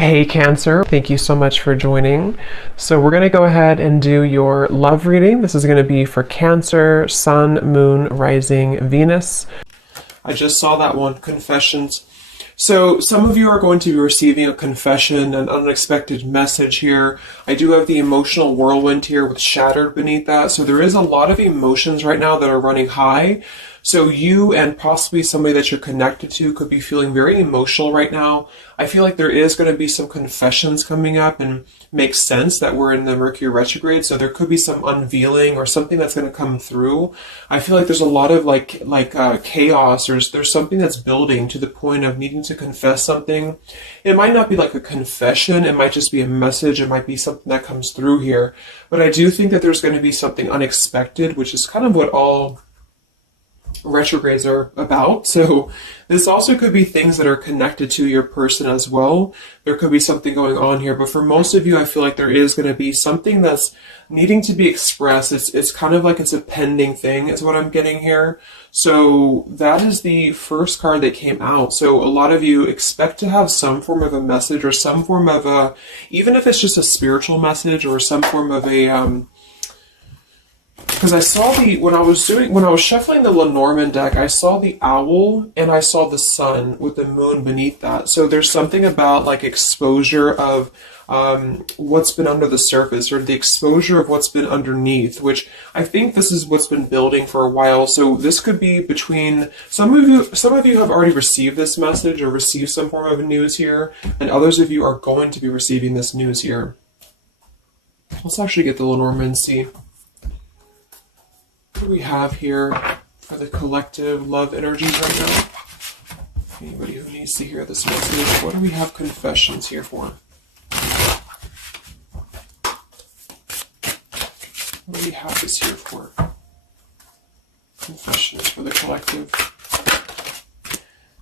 Hey Cancer, thank you so much for joining. So we're going to go ahead and do your love reading. This is going to be for Cancer, Sun, Moon, Rising, Venus. I just saw that one, confessions. So some of you are going to be receiving a confession, an unexpected message here. I do have the emotional whirlwind here with shattered beneath that. So there is a lot of emotions right now that are running high. So you and possibly somebody that you're connected to could be feeling very emotional right now. I feel like there is going to be some confessions coming up, and makes sense that we're in the Mercury retrograde. So there could be some unveiling or something that's going to come through. I feel like there's a lot of chaos, or there's something that's building to the point of needing to confess something. It might not be like a confession. It might just be a message. It might be something that comes through here. But I do think that there's going to be something unexpected, which is kind of what all retrogrades are about. So this also could be things that are connected to your person as well. There could be something going on here, but for most of you, I feel like there is going to be something that's needing to be expressed. It's kind of like it's a pending thing is what I'm getting here. So that is the first card that came out. So a lot of you expect to have some form of a message, or some form of a, even if it's just a spiritual message, or some form of a because I saw when I was shuffling the Lenormand deck, I saw the owl and I saw the sun with the moon beneath that. So there's something about like exposure of what's been under the surface, or the exposure of what's been underneath, which I think this is what's been building for a while. So this could be between some of you have already received this message or received some form of news here, and others of you are going to be receiving this news here. Let's actually get the Lenormand and see what do we have here for the collective love energies right now. Anybody who needs to hear this message, what do we have confessions here for? What do we have this here for? Confessions for the collective.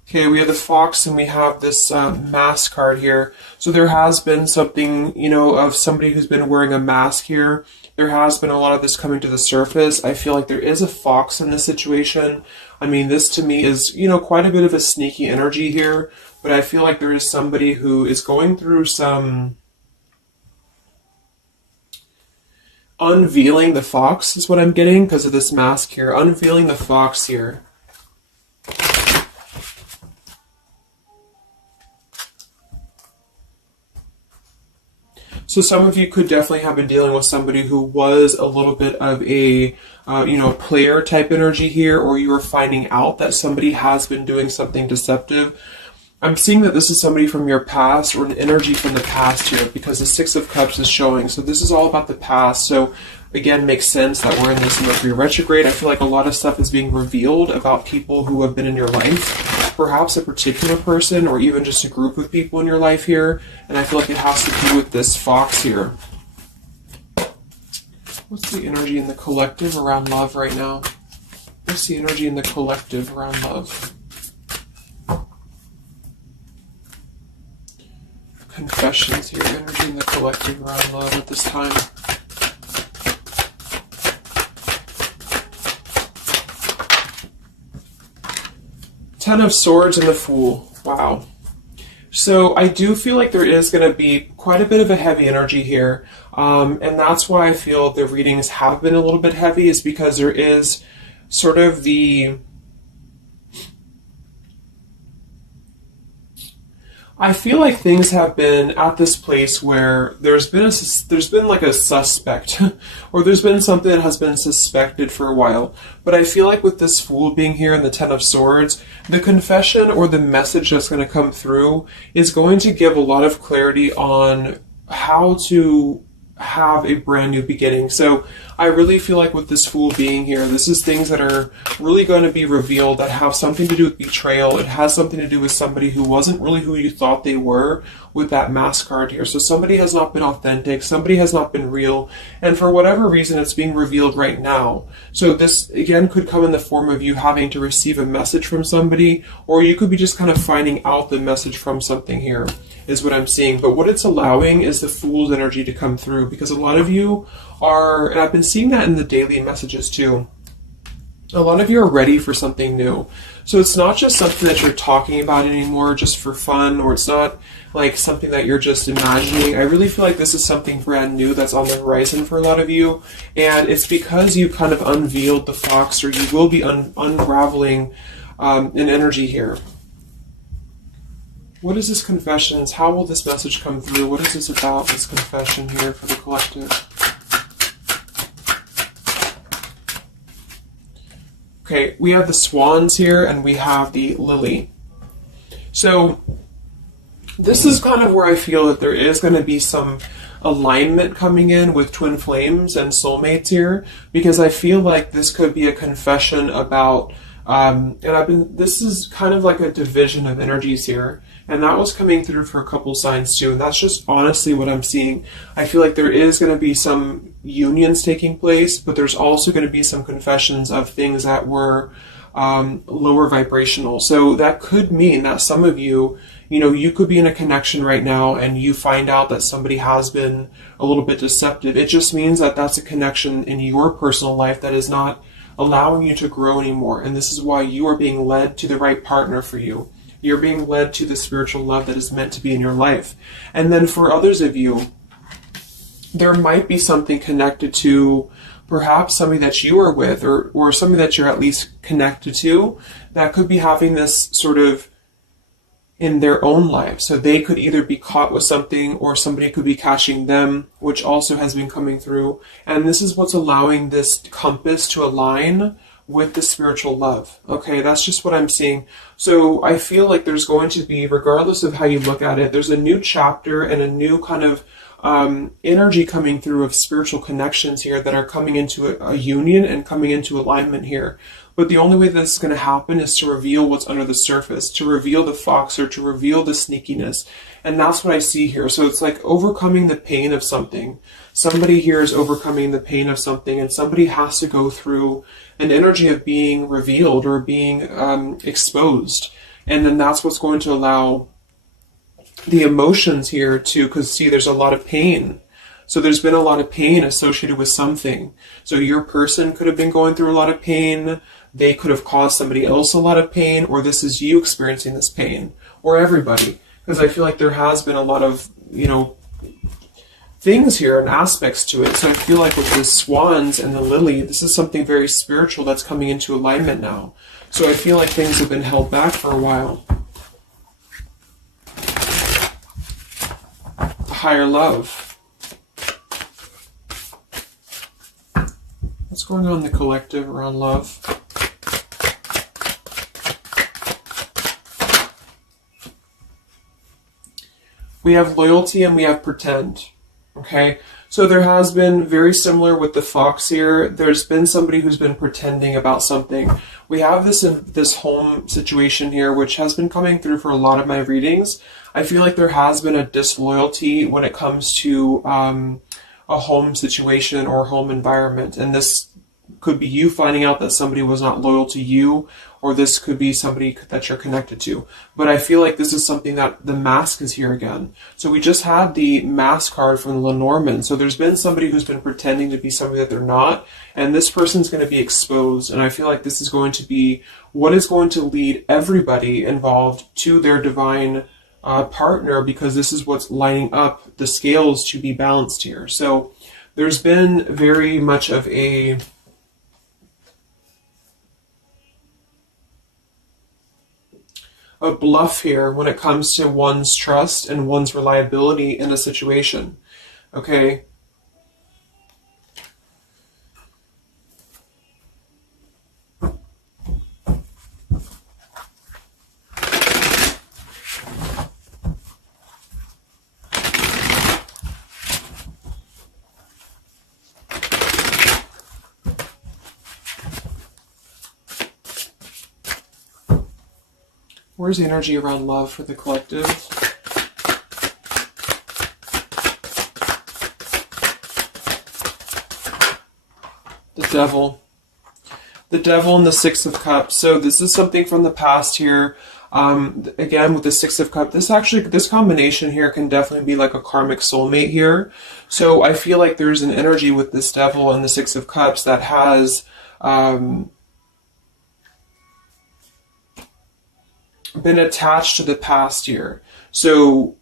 Okay, we have the fox and we have this mask card here. So there has been something, of somebody who's been wearing a mask here. There has been a lot of this coming to the surface. I feel like there is a fox in this situation. I mean, this to me is, quite a bit of a sneaky energy here. But I feel like there is somebody who is going through some unveiling the fox is what I'm getting because of this mask here. Unveiling the fox here. So some of you could definitely have been dealing with somebody who was a little bit of a, player type energy here, or you were finding out that somebody has been doing something deceptive. I'm seeing that this is somebody from your past, or an energy from the past here, because the Six of Cups is showing. So this is all about the past. So again, makes sense that we're in this Mercury retrograde. I feel like a lot of stuff is being revealed about people who have been in your life. Perhaps a particular person, or even just a group of people in your life here. And I feel like it has to do with this fox here. What's the energy in the collective around love right now? What's the energy in the collective around love? Confessions here, energy in the collective around love at this time. Ten of Swords and the Fool. Wow. So I do feel like there is going to be quite a bit of a heavy energy here. And that's why I feel the readings have been a little bit heavy, is because there is sort of the... I feel like things have been at this place where there's been like a suspect, or there's been something that has been suspected for a while. But I feel like with this Fool being here in the Ten of Swords, the confession or the message that's going to come through is going to give a lot of clarity on how to have a brand new beginning. So I really feel like with this Fool being here, this is things that are really going to be revealed that have something to do with betrayal. It has something to do with somebody who wasn't really who you thought they were with that mask card here. So somebody has not been authentic, somebody has not been real, and for whatever reason it's being revealed right now. So this again could come in the form of you having to receive a message from somebody, or you could be just kind of finding out the message from something here, is what I'm seeing. But what it's allowing is the Fool's energy to come through, because a lot of you are, and I've been seeing that in the daily messages too, A lot of you are ready for something new. So it's not just something that you're talking about anymore just for fun, or it's not like something that you're just imagining. I really feel like this is something brand new that's on the horizon for a lot of you. And it's because you kind of unveiled the fox, or you will be unraveling an energy here. What is this confessions? How will this message come through? What is this about, this confession here for the collective? Okay, we have the swans here and we have the lily. So this is kind of where I feel that there is going to be some alignment coming in with twin flames and soulmates here, because I feel like this could be a confession about, this is kind of like a division of energies here. And that was coming through for a couple signs too. And that's just honestly what I'm seeing. I feel like there is going to be some unions taking place, but there's also going to be some confessions of things that were lower vibrational. So that could mean that some of you, you could be in a connection right now and you find out that somebody has been a little bit deceptive. It just means that that's a connection in your personal life that is not allowing you to grow anymore. And this is why you are being led to the right partner for you. You're being led to the spiritual love that is meant to be in your life. And then for others of you, there might be something connected to perhaps somebody that you are with, or somebody that you're at least connected to, that could be having this sort of in their own life. So they could either be caught with something, or somebody could be catching them, which also has been coming through. And this is what's allowing this compass to align with the spiritual love. Okay, that's just what I'm seeing. So I feel like there's going to be, regardless of how you look at it, there's a new chapter and a new kind of energy coming through of spiritual connections here that are coming into a union and coming into alignment here. But the only way this is going to happen is to reveal what's under the surface, to reveal the fox, or to reveal the sneakiness. And that's what I see here. So it's like overcoming the pain of something. Somebody here is overcoming the pain of something, and somebody has to go through an energy of being revealed or being exposed. And then that's what's going to allow the emotions here to, because see, there's a lot of pain. So there's been a lot of pain associated with something. So your person could have been going through a lot of pain. They could have caused somebody else a lot of pain, or this is you experiencing this pain, or everybody. Because I feel like there has been a lot of, things here and aspects to it. So I feel like with the swans and the lily, this is something very spiritual that's coming into alignment now. So I feel like things have been held back for a while. Higher love. What's going on in the collective around love? We have loyalty and we have pretend. Okay, so there has been, very similar with the fox here, there's been somebody who's been pretending about something. We have this home situation here, which has been coming through for a lot of my readings. I feel like there has been a disloyalty when it comes to a home situation or home environment. And this could be you finding out that somebody was not loyal to you, or this could be somebody that you're connected to. But I feel like this is something that the mask is here again. So we just had the mask card from Lenormand. So there's been somebody who's been pretending to be somebody that they're not, and this person's going to be exposed. And I feel like this is going to be what is going to lead everybody involved to their divine partner, because this is what's lining up the scales to be balanced here. So there's been very much of a bluff here when it comes to one's trust and one's reliability in a situation. Okay. Where's the energy around love for the collective? The devil. The devil and the Six of Cups. So this is something from the past here. Again, with the Six of Cups, this combination here can definitely be like a karmic soulmate here. So I feel like there's an energy with this devil and the Six of Cups that has been attached to the past here. So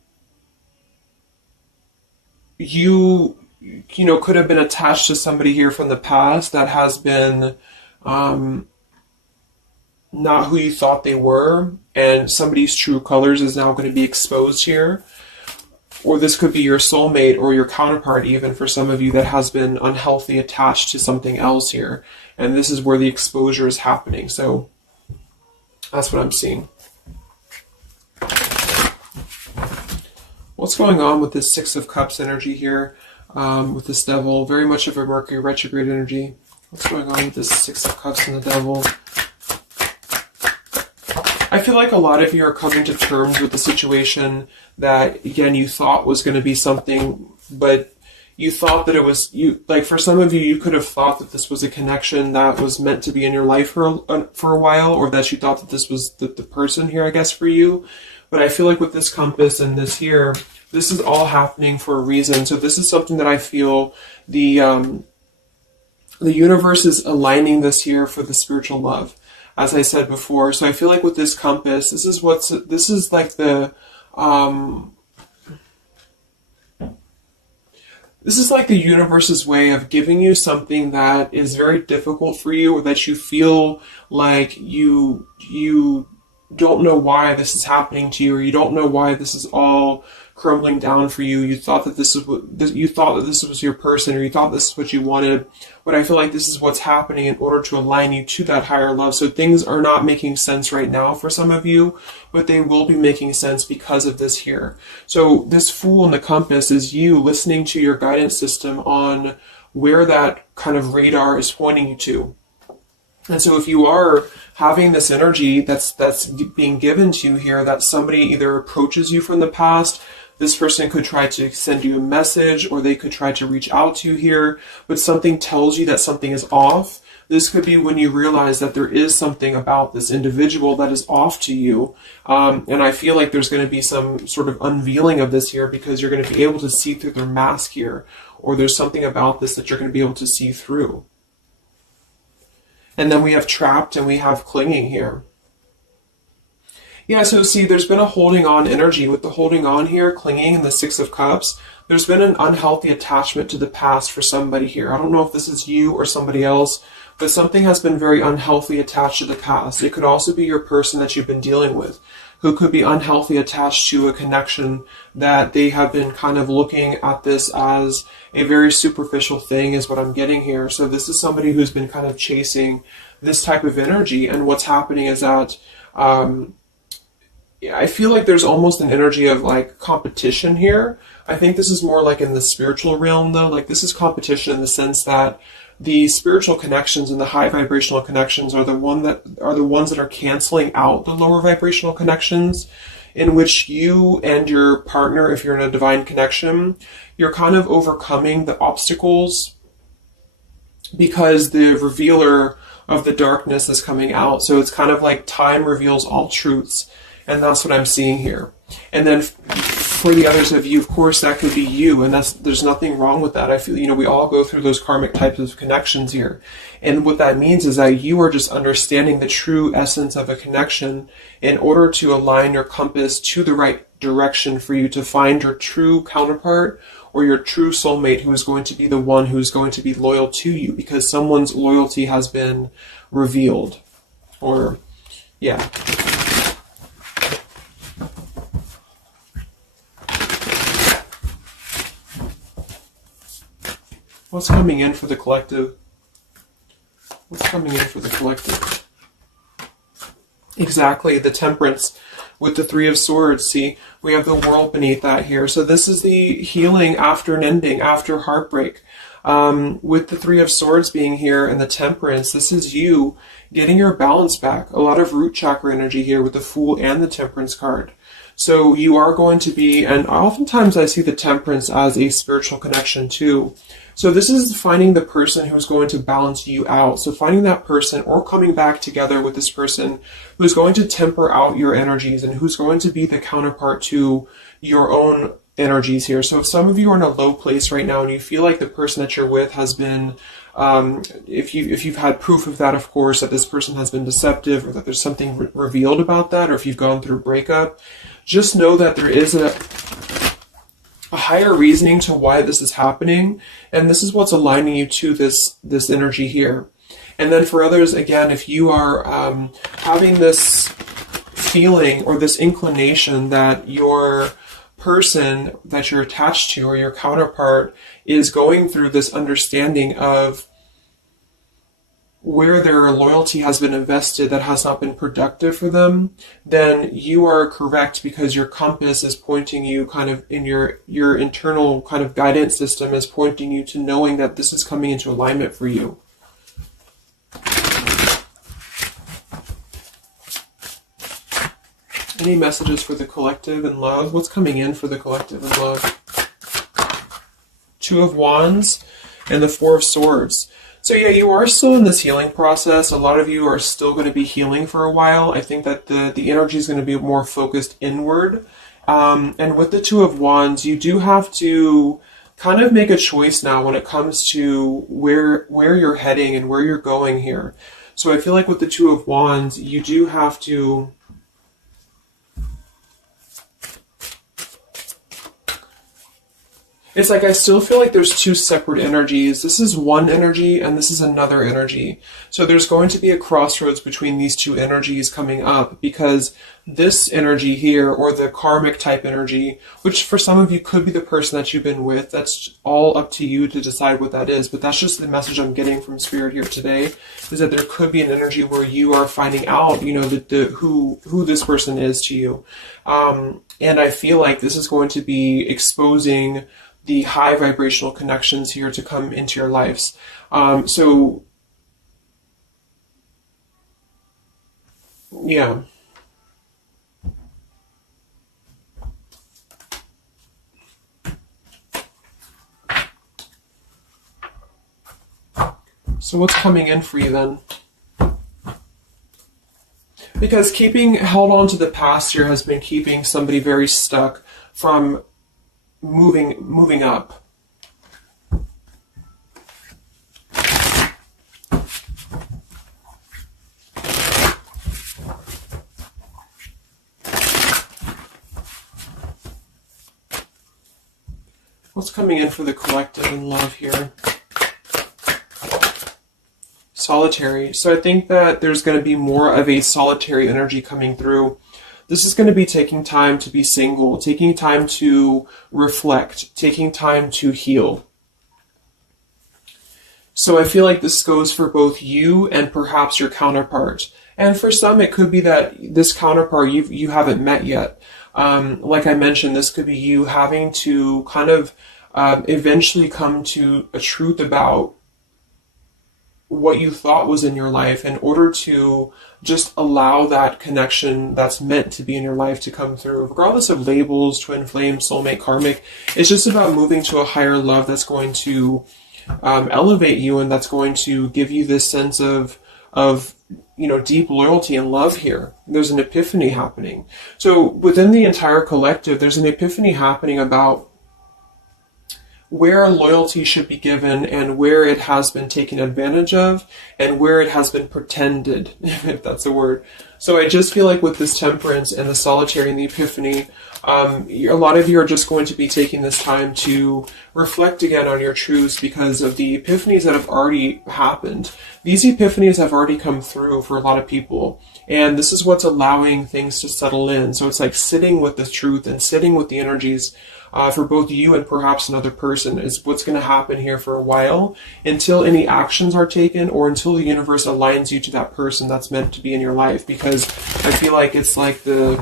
you know, could have been attached to somebody here from the past that has been not who you thought they were, and somebody's true colors is now going to be exposed here. Or this could be your soulmate or your counterpart, even for some of you, that has been unhealthy attached to something else here. And this is where the exposure is happening. So that's what I'm seeing. What's going on with this Six of Cups energy here, with this Devil? Very much of a Mercury retrograde energy. What's going on with this Six of Cups and the Devil? I feel like a lot of you are coming to terms with the situation that, again, you thought was going to be something, but you thought that it was, like for some of you, you could have thought that this was a connection that was meant to be in your life for a while, or that you thought that this was the person here, I guess, for you. But I feel like with this compass and this here, this is all happening for a reason. So this is something that I feel the universe is aligning this here for the spiritual love, as I said before. So I feel like with this compass, this is like the this is like the universe's way of giving you something that is very difficult for you, or that you feel like you don't know why this is happening to you, or you don't know why this is all crumbling down for you. You thought that this was your person, or you thought this is what you wanted. But I feel like this is what's happening in order to align you to that higher love. So things are not making sense right now for some of you, but they will be making sense because of this here. So this Fool in the compass is you listening to your guidance system on where that kind of radar is pointing you to. And so if you are having this energy that's being given to you here, that somebody either approaches you from the past, this person could try to send you a message, or they could try to reach out to you here, but something tells you that something is off. This could be when you realize that there is something about this individual that is off to you. And I feel like there's going to be some sort of unveiling of this here, because you're going to be able to see through their mask here, or there's something about this that you're going to be able to see through. And then we have trapped and we have clinging here. Yeah, so see, there's been a holding on energy with the holding on here, clinging, and the Six of Cups. There's been an unhealthy attachment to the past for somebody here. I don't know if this is you or somebody else, but something has been very unhealthy attached to the past. It could also be your person that you've been dealing with, who could be unhealthy attached to a connection that they have been kind of looking at this as a very superficial thing, is what I'm getting here. So this is somebody who's been kind of chasing this type of energy, and what's happening is that I feel like there's almost an energy of like competition here. I think this is more like in the spiritual realm though. Like this is competition in the sense that the spiritual connections and the high vibrational connections are the ones that are canceling out the lower vibrational connections, in which you and your partner, if you're in a divine connection, you're kind of overcoming the obstacles because the revealer of the darkness is coming out. So it's kind of like time reveals all truths. And that's what I'm seeing here. And then for the others of you, of course, that could be you. And there's nothing wrong with that. I feel, we all go through those karmic types of connections here. And what that means is that you are just understanding the true essence of a connection in order to align your compass to the right direction for you to find your true counterpart or your true soulmate, who is going to be the one who's going to be loyal to you, because someone's loyalty has been revealed. Or, yeah. What's coming in for the collective? What's coming in for the collective? Exactly, the Temperance with the Three of Swords. See, we have the World beneath that here. So this is the healing after an ending, after heartbreak. With the Three of Swords being here and the Temperance, this is you getting your balance back. A lot of root chakra energy here with the Fool and the Temperance card. So you are going to be, and oftentimes I see the Temperance as a spiritual connection too. So this is finding the person who's going to balance you out. So finding that person, or coming back together with this person who's going to temper out your energies and who's going to be the counterpart to your own energies here. So if some of you are in a low place right now and you feel like the person that you're with has been If you've had proof of that, of course, that this person has been deceptive or that there's something revealed about that, or if you've gone through a breakup, just know that there is a higher reasoning to why this is happening, and this is what's aligning you to this energy here. And then for others, again, if you are having this feeling or this inclination that your person that you're attached to or your counterpart is going through this understanding of where their loyalty has been invested that has not been productive for them, then you are correct, because your compass is pointing you kind of in your internal kind of guidance system is pointing you to knowing that this is coming into alignment for you. Any messages for the collective and love? What's coming in for the collective and love? Two of Wands and the Four of Swords. So yeah, you are still in this healing process. A lot of you are still going to be healing for a while. I think that the energy is going to be more focused inward. And with the Two of Wands, you do have to kind of make a choice now when it comes to where you're heading and where you're going here. So I feel like with the Two of Wands, you do have to it's like I still feel like there's two separate energies. This is one energy and this is another energy. So there's going to be a crossroads between these two energies coming up, because this energy here, or the karmic type energy, which for some of you could be the person that you've been with, that's all up to you to decide what that is. But that's just the message I'm getting from Spirit here today, is that there could be an energy where you are finding out, you know, who this person is to you. And I feel like this is going to be exposing the high vibrational connections here to come into your lives. So, yeah. So what's coming in for you then? Because held on to the past here has been keeping somebody very stuck from moving up. What's coming in for the collective and love here? Solitary. So I think that there's going to be more of a solitary energy coming through. This is going to be taking time to be single, taking time to reflect, taking time to heal. So I feel like this goes for both you and perhaps your counterpart. And for some, it could be that this counterpart you haven't met yet. Like I mentioned, this could be you having to kind of eventually come to a truth about what you thought was in your life in order to just allow that connection that's meant to be in your life to come through, regardless of labels, twin flame, soulmate, karmic. It's just about moving to a higher love that's going to elevate you, and that's going to give you this sense of deep loyalty and love here. There's an epiphany happening. So within the entire collective, there's an epiphany happening about where loyalty should be given and where it has been taken advantage of and where it has been pretended, if that's a word. So I just feel like with this temperance and the solitary and the epiphany, a lot of you are just going to be taking this time to reflect again on your truths because of the epiphanies that have already happened. These epiphanies have already come through for a lot of people, and this is what's allowing things to settle in. So it's like sitting with the truth and sitting with the energies for both you and perhaps another person is what's going to happen here for a while, until any actions are taken or until the universe aligns you to that person that's meant to be in your life. Because I feel like it's like there's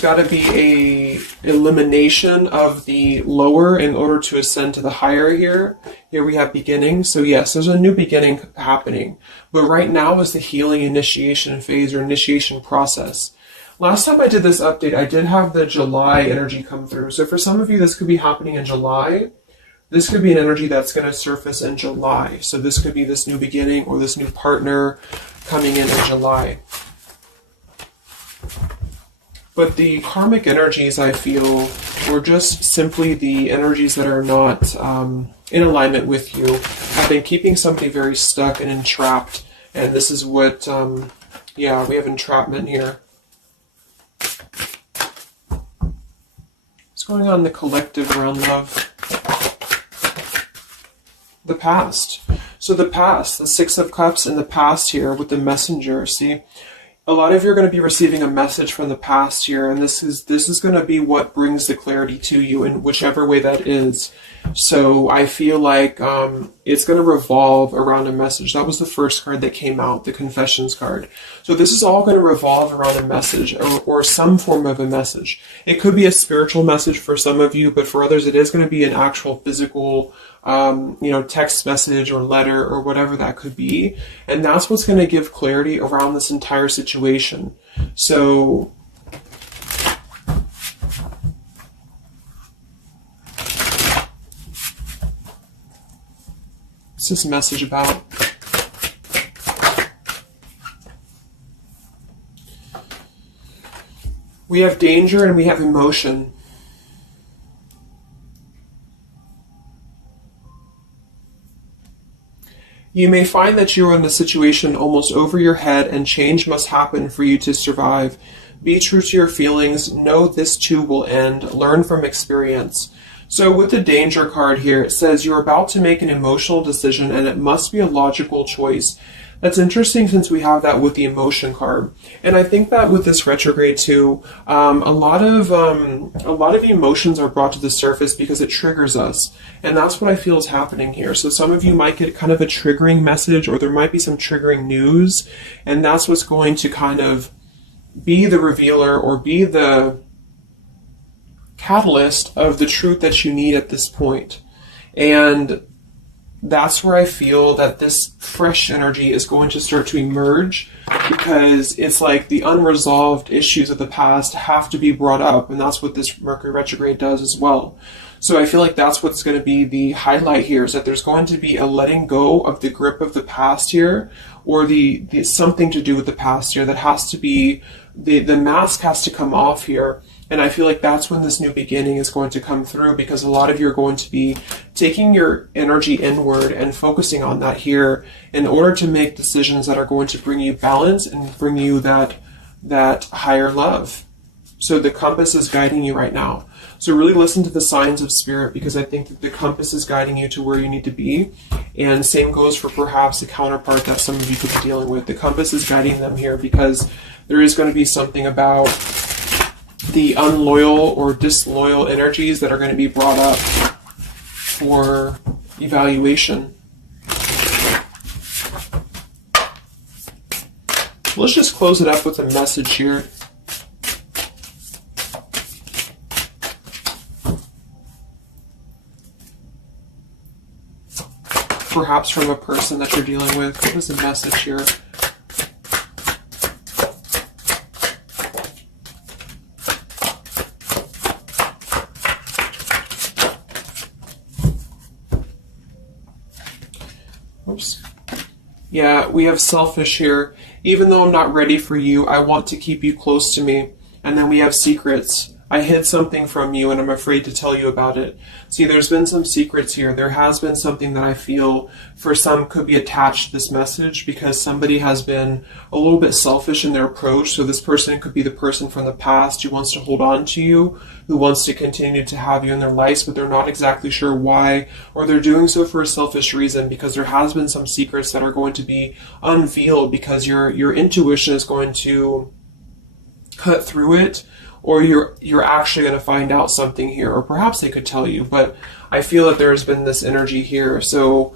got to be a elimination of the lower in order to ascend to the higher here. Here we have beginning. So yes, there's a new beginning happening. But right now is the healing initiation phase or initiation process. Last time I did this update, I did have the July energy come through. So for some of you, this could be happening in July. This could be an energy that's going to surface in July. So this could be this new beginning or this new partner coming in July. But the karmic energies, I feel, were just simply the energies that are not in alignment with you, have been keeping somebody very stuck and entrapped. And this is what, yeah, we have entrapment here. What's going on in the collective around love? The past. So the past, the Six of Cups in the past here with the Messenger, see? A lot of you are going to be receiving a message from the past here, and this is going to be what brings the clarity to you in whichever way that is. So I feel like it's going to revolve around a message. That was the first card that came out, the Confessions card. So this is all going to revolve around a message or some form of a message. It could be a spiritual message for some of you, but for others it is going to be an actual physical text message or letter or whatever that could be. And that's what's going to give clarity around this entire situation. So what's this message about? We have danger and we have emotion. You may find that you are in a situation almost over your head and change must happen for you to survive. Be true to your feelings. Know this too will end. Learn from experience. So with the danger card here, it says you're about to make an emotional decision and it must be a logical choice. That's interesting since we have that with the emotion card. And I think that with this retrograde too, a lot of emotions are brought to the surface because it triggers us. And that's what I feel is happening here. So some of you might get kind of a triggering message, or there might be some triggering news. And that's what's going to kind of be the revealer or be the catalyst of the truth that you need at this point. And that's where I feel that this fresh energy is going to start to emerge, because it's like the unresolved issues of the past have to be brought up, and that's what this Mercury retrograde does as well. So I feel like that's what's going to be the highlight here, is that there's going to be a letting go of the grip of the past here, or the something to do with the past here that has to be, the mask has to come off here. And I feel like that's when this new beginning is going to come through, because a lot of you are going to be taking your energy inward and focusing on that here in order to make decisions that are going to bring you balance and bring you that higher love. So the compass is guiding you right now. So really listen to the signs of spirit, because I think that the compass is guiding you to where you need to be. And same goes for perhaps the counterpart that some of you could be dealing with. The compass is guiding them here because there is going to be something about the unloyal or disloyal energies that are going to be brought up for evaluation. Let's just close it up with a message here. Perhaps from a person that you're dealing with. What is the message here? Oops. Yeah, we have selfish here. Even though I'm not ready for you, I want to keep you close to me. And then we have secrets. I hid something from you and I'm afraid to tell you about it. See, there's been some secrets here. There has been something that I feel for some could be attached to this message, because somebody has been a little bit selfish in their approach. So this person could be the person from the past who wants to hold on to you, who wants to continue to have you in their lives, but they're not exactly sure why, or they're doing so for a selfish reason, because there has been some secrets that are going to be unveiled, because your intuition is going to cut through it, or you're actually going to find out something here, or perhaps they could tell you, but I feel that there's been this energy here. So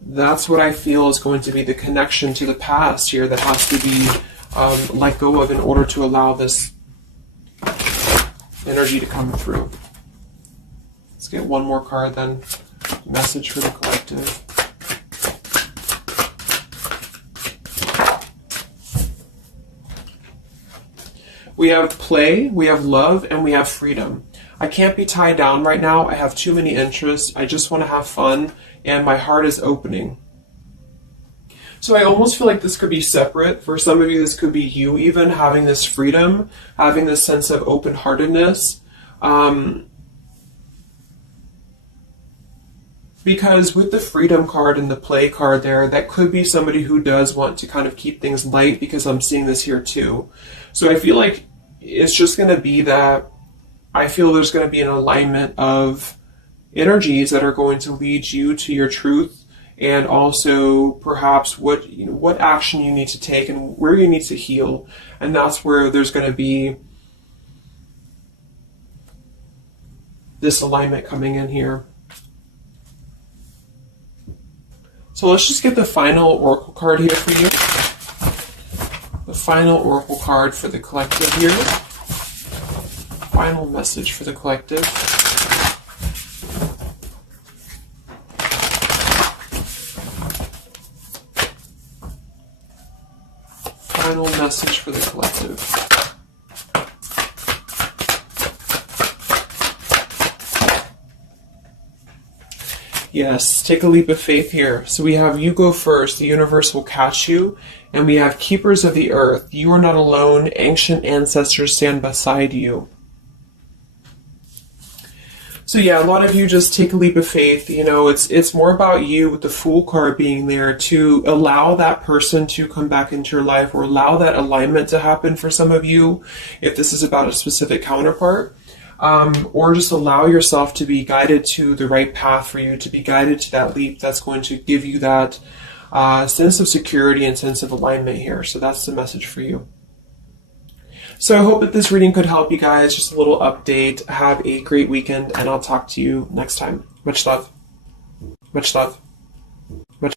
that's what I feel is going to be the connection to the past here that has to be let go of in order to allow this energy to come through. Let's get one more card then. Message for the collective. We have play, we have love, and we have freedom. I can't be tied down right now. I have too many interests. I just want to have fun, and my heart is opening. So I almost feel like this could be separate. For some of you, this could be you even having this freedom, having this sense of open-heartedness. Because with the freedom card and the play card there, that could be somebody who does want to kind of keep things light, because I'm seeing this here too. So I feel like it's just going to be that I feel there's going to be an alignment of energies that are going to lead you to your truth, and also perhaps what action you need to take and where you need to heal. And that's where there's going to be this alignment coming in here. So let's just get the final oracle card here for you. The final oracle card for the collective here. Final message for the collective. Final message for the collective. Yes, take a leap of faith here. So we have you go first, the universe will catch you. And we have keepers of the earth. You are not alone. Ancient ancestors stand beside you. So yeah, a lot of you just take a leap of faith. You know, it's more about you with the Fool card being there to allow that person to come back into your life, or allow that alignment to happen for some of you, if this is about a specific counterpart. Or just allow yourself to be guided to the right path for you, to be guided to that leap that's going to give you that sense of security and sense of alignment here. So that's the message for you. So I hope that this reading could help you guys. Just a little update. Have a great weekend, and I'll talk to you next time. Much love. Much love.